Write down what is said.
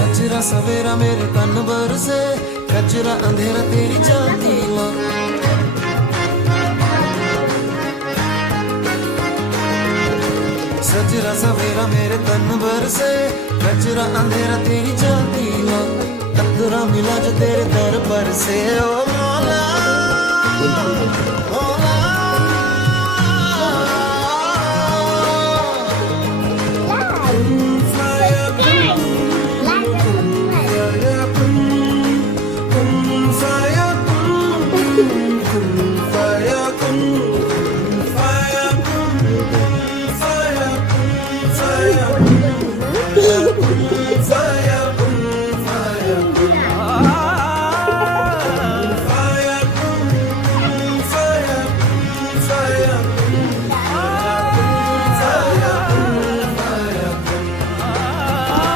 सचरा सवेरा मेरे तन भर से, कचरा अंधेरा तेरी जाती माँ। सचरा सवेरा मेरे तन भर से, कचरा अंधेरा तेरी जाती माँ। कतरा मिला जो तेरे दर पर से, ओ मौला मौला। Fly up